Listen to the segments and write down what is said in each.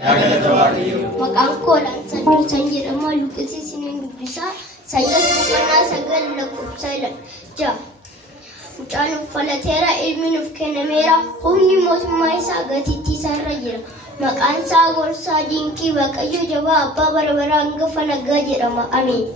Maqaan koo Laansaa jedhama. Luqisi isiniin dubbisaa. Sayyaas boqonnaa 9 lakkoofsa 6. Mucaan uffalateera, ilmi nuuf kennameera, humni mootummaa isaa gatiittii isaarra jira. Maqaan isaa Gorsaa Dinqii, Waaqayyo Jabaa, Abbaa Bara Baraa, Hangafa Nagaa jedhama. Ameen.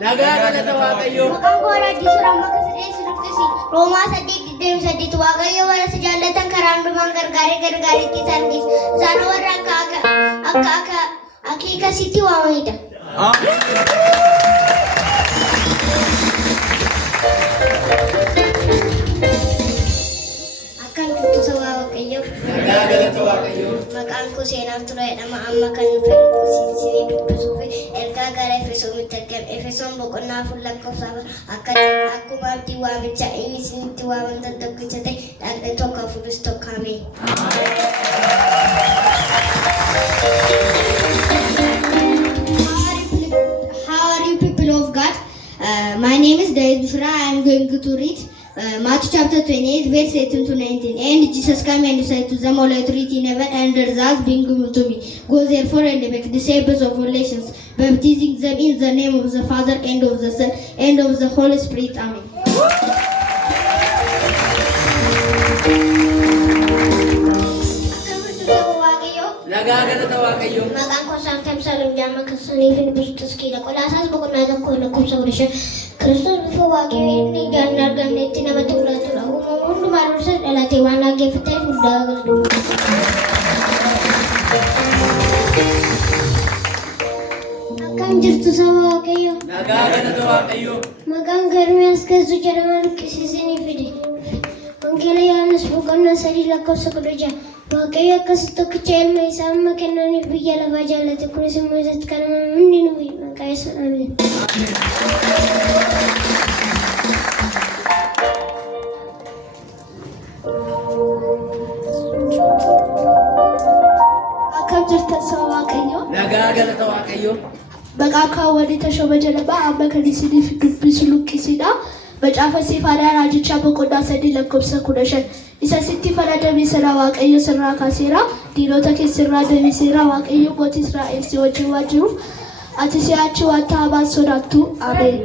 Nagaa galata Waaqayyo. Maqaan koo Addisuu Rammaqa Sidees Luqqisi. Roomaa 8:28 Waaqayyo warra si jaallatan karaa hundumaan gargaareetti isaan geessa. Isaan warra akka akeekasitti waamanidha. Akkam jirtu saba Waaqayyo. Nagaa galata Waaqayyo. Maqaan koo Seenaaf Ture jedhama. Amma kan fedhu isinii dubbisuuf ergaa gara Efesoomitti argame. Efesoon boqonnaa 4 lakkoofsa 4 akkuma abdii waamichaa inni isinitti waamamtan tokkicha ta'e dhagna tokko hafuuris tokko. Ameen. How are you people of God? My name is David Bushra. I am going to read Matthew chapter 28 verse 18 to 19. And Jesus came and said to them, all authority in heaven and earth has been given to me. Go therefore and make disciples of all nations, baptizing them in the name of the Father and of the Son and of the Holy Spirit. Amen. Nagaa galata Waaqayyo. Maqaan koo Saamtam Saalum jedhama. Keessaniif hin bultus kiila qolaasaas boqonnaa 1 lakkoofsa 15. Kiristoos bifa Waaqayyo inni ijaan hin argamnetti namatti mul'atudha. Uumama hundumaa dursa dhalatee waan dhaggeeffateef guddaa galatu. Akkam jirtu saba Waaqayyo. Nagaa galata Waaqayyo. Maqaan Garmiyaas Gazzuu jedhama. Luqqisiisanii fide. Wangeela Yohaannis boqonnaa 3 lakkoofsa 16. Waaqayyo akkasitti tokkicha ilma isaa amma kennaniif biyya lafaa jaallate. Kunis immoo isatti kan hundi nuyi maqaa isaa. Ameen. Akkam jirtan saba Waaqayyo. Nagaa galata Waaqayyo. Maqaan kaawwanii Tashoomaa jedhama. Amma kan isiniif dubbisu Luqqisidha. Macaafa Siifaadhaa Raajichaa boqonnaa 3 lakkoofsa 15. Isa sitti faradame sana Waaqayyo sirraa kaaseera. Diinota kee sirraa deebiseera. Waaqayyo mootii Israa'el si wajjin waan jiruuf ati si'achi wanta hamaan sodaattu. Ameen.